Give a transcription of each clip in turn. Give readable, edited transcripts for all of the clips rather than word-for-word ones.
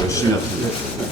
열심히 하세요.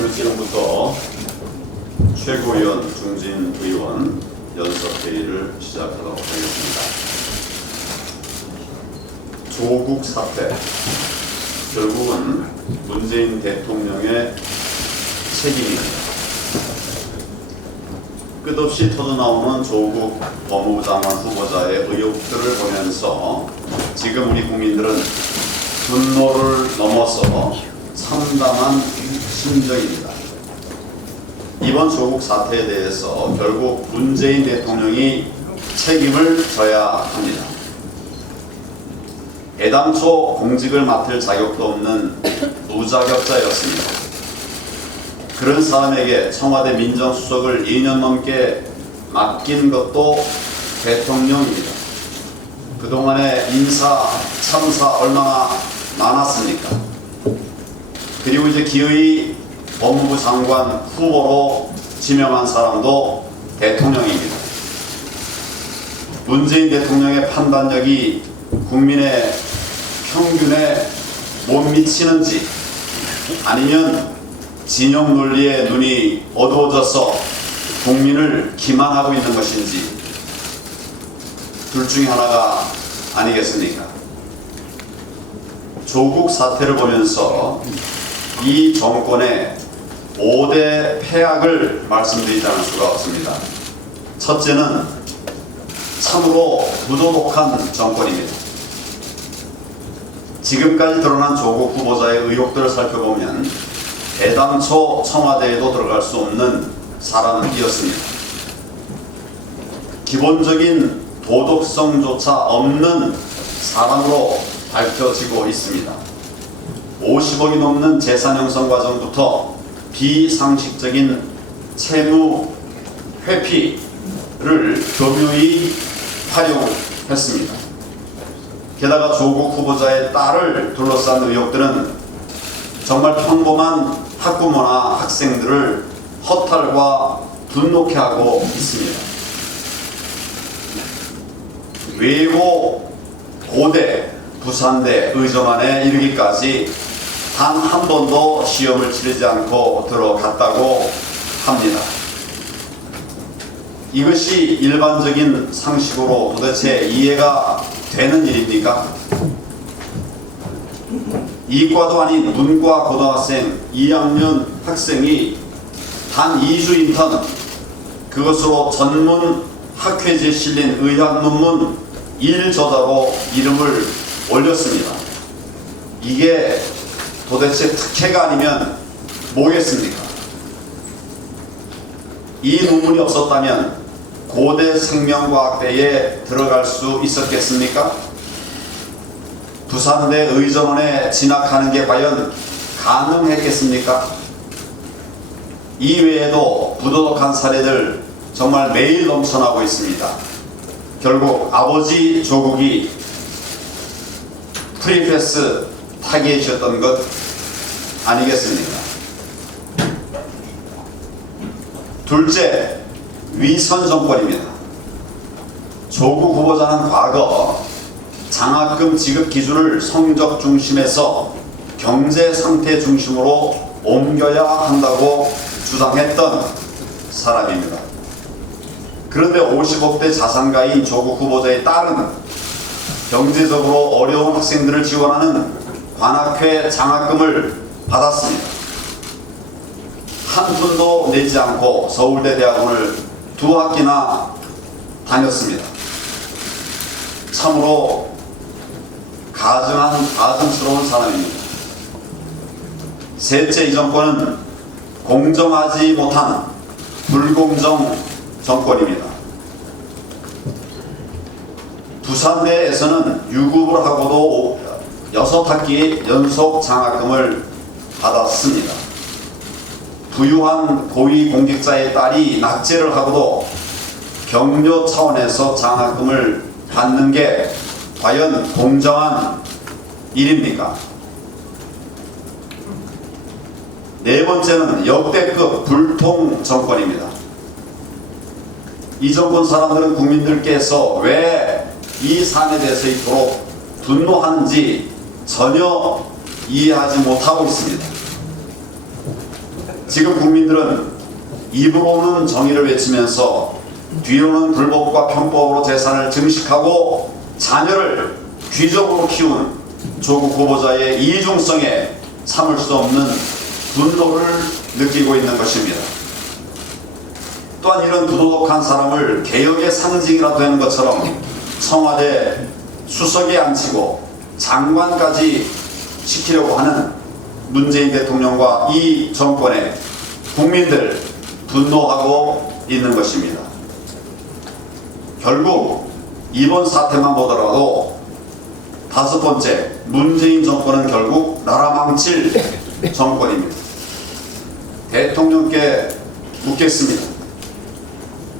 그러면 지금부터 최고위원 중진 의원 연석회의를 시작하도록 하겠습니다. 조국 사태, 결국은 문재인 대통령의 책임입니다. 끝없이 터져나오는 조국 법무부 장관 후보자의 의혹들을 보면서 지금 우리 국민들은 분노를 넘어서 참담한 심정입니다. 이번 조국 사태에 대해서 결국 문재인 대통령이 책임을 져야 합니다. 애당초 공직을 맡을 자격도 없는 무자격자였습니다. 그런 사람에게 청와대 민정수석을 2년 넘게 맡긴 것도 대통령입니다. 그동안에 인사, 참사 얼마나 많았습니까? 그리고 이제 기어이 법무부 장관 후보로 지명한 사람도 대통령입니다. 문재인 대통령의 판단력이 국민의 평균에 못 미치는지 아니면 진영 논리에 눈이 어두워져서 국민을 기만하고 있는 것인지 둘 중에 하나가 아니겠습니까? 조국 사태를 보면서 이 정권의 5대 폐악을 말씀드리지 않을 수가 없습니다. 첫째는 참으로 무도덕한 정권입니다. 지금까지 드러난 조국 후보자의 의혹들을 살펴보면 애당초 청와대에도 들어갈 수 없는 사람이었습니다. 기본적인 도덕성조차 없는 사람으로 밝혀지고 있습니다. 50억이 넘는 재산 형성 과정부터 비상식적인 채무 회피를 교묘히 활용했습니다. 게다가 조국 후보자의 딸을 둘러싼 의혹들은 정말 평범한 학부모나 학생들을 허탈과 분노케 하고 있습니다. 외고 고대 부산대 의정안에 이르기까지 단 한 번도 시험을 치르지 않고 들어갔다고 합니다. 이것이 일반적인 상식으로 도대체 이해가 되는 일입니까? 이과도 아닌 문과 고등학생 2학년 학생이 단 2주 인턴, 그것으로 전문 학회지에 실린 의학 논문 1저자로 이름을 올렸습니다. 이게 도대체 특혜가 아니면 뭐겠습니까? 이 논문이 없었다면 고대 생명과학대에 들어갈 수 있었겠습니까? 부산대 의정원에 진학하는 게 과연 가능했겠습니까? 이외에도 부도덕한 사례들 정말 매일 넘쳐나고 있습니다. 결국 아버지 조국이 프리패스 타기해 주셨던 것 아니겠습니까? 둘째, 위선 정권입니다. 조국 후보자는 과거 장학금 지급 기준을 성적 중심에서 경제 상태 중심으로 옮겨야 한다고 주장했던 사람입니다. 그런데 50억대 자산가인 조국 후보자의 딸은 경제적으로 어려운 학생들을 지원하는 관악회 장학금을 받았습니다. 한 푼도 내지 않고 서울대 대학원을 2학기나 다녔습니다. 참으로 가증스러운 사람입니다. 셋째, 이 정권은 공정하지 못한 불공정 정권입니다. 두산대에서는 유급을 하고도 6학기 연속 장학금을 받았습니다. 부유한 고위 공직자의 딸이 낙제를 하고도 격려 차원에서 장학금을 받는 게 과연 공정한 일입니까? 네 번째는 역대급 불통 정권입니다. 이 정권 사람들은 국민들께서 왜 이 사안에 대해서 이토록 분노하는지 전혀 이해하지 못하고 있습니다. 지금 국민들은 입으로는 정의를 외치면서 뒤로는 불법과 편법으로 재산을 증식하고 자녀를 귀족으로 키운 조국 후보자의 이중성에 참을 수 없는 분노를 느끼고 있는 것입니다. 또한 이런 부도덕한 사람을 개혁의 상징이라도 되는 것처럼 청와대 수석에 앉히고 장관까지 시키려고 하는 문재인 대통령과 이 정권에 국민들 분노하고 있는 것입니다. 결국 이번 사태만 보더라도 5번째, 문재인 정권은 결국 나라 망칠 정권입니다. 대통령께 묻겠습니다.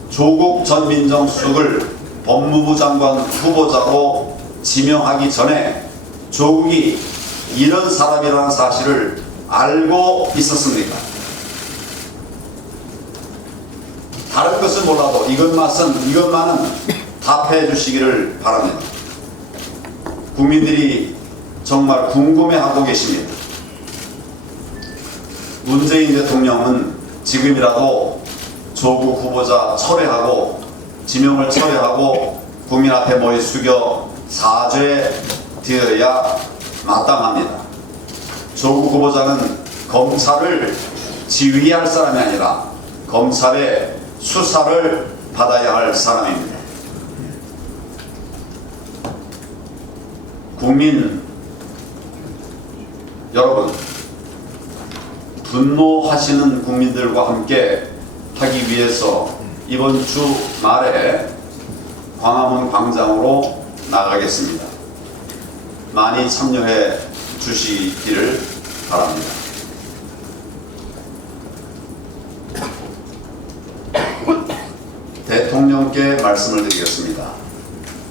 조국 전 민정수석을 법무부 장관 후보자로 지명하기 전에 조국이 이런 사람이라는 사실을 알고 있었습니까? 다른 것은 몰라도 이것만은 답해 주시기를 바랍니다. 국민들이 정말 궁금해하고 계십니다. 문재인 대통령은 지금이라도 조국 후보자 철회하고 지명을 철회하고 국민 앞에 머리 숙여 사죄되어야 마땅합니다. 조국 후보자는 검찰을 지휘할 사람이 아니라 검찰의 수사를 받아야 할 사람입니다. 국민 여러분, 분노하시는 국민들과 함께 하기 위해서 이번 주 말에 광화문 광장으로 나가겠습니다. 많이 참여해 주시기를 바랍니다. 대통령께 말씀을 드리겠습니다.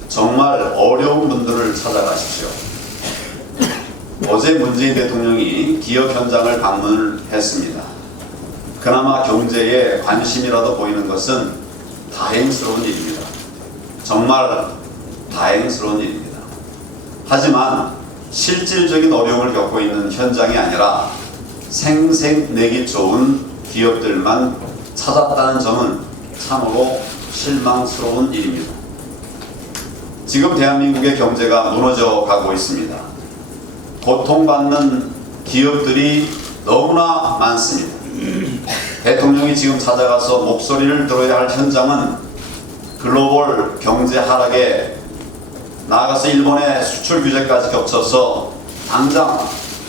정말 어려운 분들을 찾아가십시오. 어제 문재인 대통령이 기업 현장을 방문을 했습니다. 그나마 경제에 관심이라도 보이는 것은 다행스러운 일입니다. 정말 다행스러운 일입니다. 하지만 실질적인 어려움을 겪고 있는 현장이 아니라 생색내기 좋은 기업들만 찾았다는 점은 참으로 실망스러운 일입니다. 지금 대한민국의 경제가 무너져 가고 있습니다. 고통받는 기업들이 너무나 많습니다. 대통령이 지금 찾아가서 목소리를 들어야 할 현장은 글로벌 경제 하락에 나아가서 일본의 수출 규제까지 겹쳐서 당장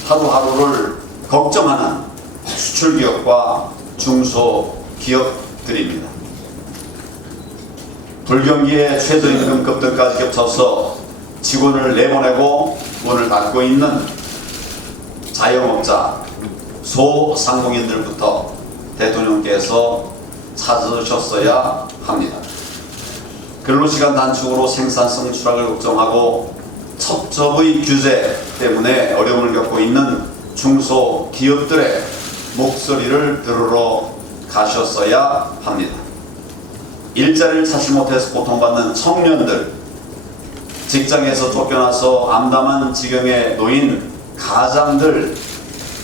하루하루를 걱정하는 수출 기업과 중소 기업들입니다. 불경기의 최저임금 급등까지 겹쳐서 직원을 내보내고 문을 닫고 있는 자영업자, 소상공인들부터 대통령께서 찾으셨어야 합니다. 근로시간 단축으로 생산성 추락을 걱정하고 첩첩의 규제 때문에 어려움을 겪고 있는 중소기업들의 목소리를 들으러 가셨어야 합니다. 일자리를 찾지 못해서 고통받는 청년들, 직장에서 쫓겨나서 암담한 지경에 놓인 가장들,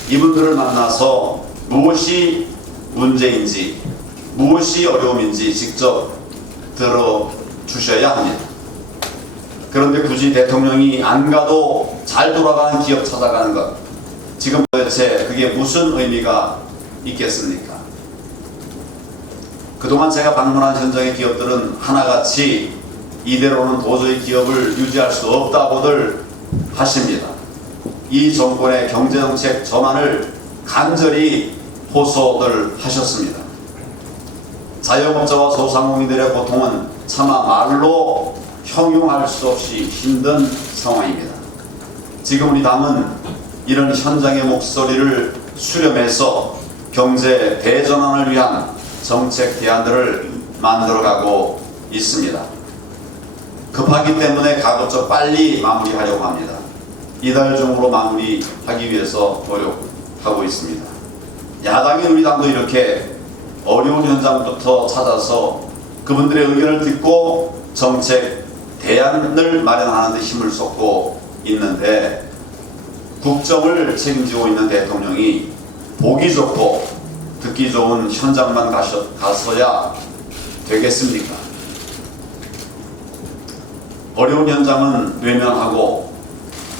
이분들을 만나서 무엇이 문제인지, 무엇이 어려움인지 직접 들어주셔야 합니다. 그런데 굳이 대통령이 안 가도 잘 돌아가는 기업 찾아가는 것, 지금 도대체 그게 무슨 의미가 있겠습니까? 그동안 제가 방문한 현장의 기업들은 하나같이 이대로는 도저히 기업을 유지할 수 없다고들 하십니다. 이 정권의 경제정책 전환을 간절히 호소들 하셨습니다. 자영업자와 소상공인들의 고통은 차마 말로 형용할 수 없이 힘든 상황입니다. 지금 우리 당은 이런 현장의 목소리를 수렴해서 경제 대전환을 위한 정책 대안들을 만들어가고 있습니다. 급하기 때문에 가급적 빨리 마무리하려고 합니다. 이달 중으로 마무리하기 위해서 노력하고 있습니다. 야당인 우리 당도 이렇게 어려운 현장부터 찾아서 그분들의 의견을 듣고 정책 대안을 마련하는 데 힘을 쏟고 있는데, 국정을 책임지고 있는 대통령이 보기 좋고 듣기 좋은 현장만 가서야 되겠습니까? 어려운 현장은 외면하고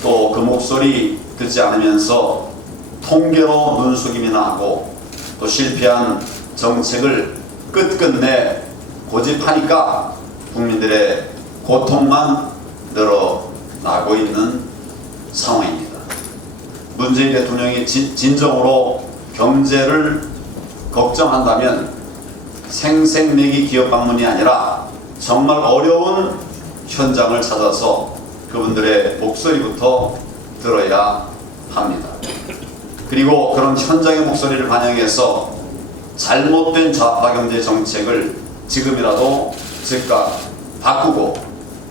또 그 목소리 듣지 않으면서 통계로 눈속임이나 하고 또 실패한 정책을 끝끝내 고집하니까 국민들의 고통만 늘어나고 있는 상황입니다. 문재인 대통령이 진정으로 경제를 걱정한다면 생색내기 기업 방문이 아니라 정말 어려운 현장을 찾아서 그분들의 목소리부터 들어야 합니다. 그리고 그런 현장의 목소리를 반영해서 잘못된 좌파 경제 정책을 지금이라도 즉각 바꾸고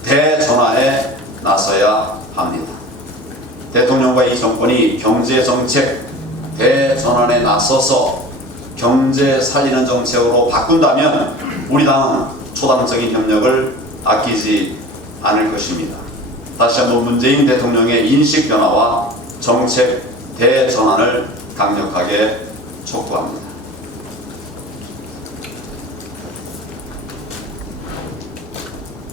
대전환에 나서야 합니다. 대통령과 이 정권이 경제 정책 대전환에 나서서 경제 살리는 정책으로 바꾼다면 우리 당은 초당적인 협력을 아끼지 않을 것입니다. 다시 한번 문재인 대통령의 인식 변화와 정책 대전환을 강력하게 촉구합니다.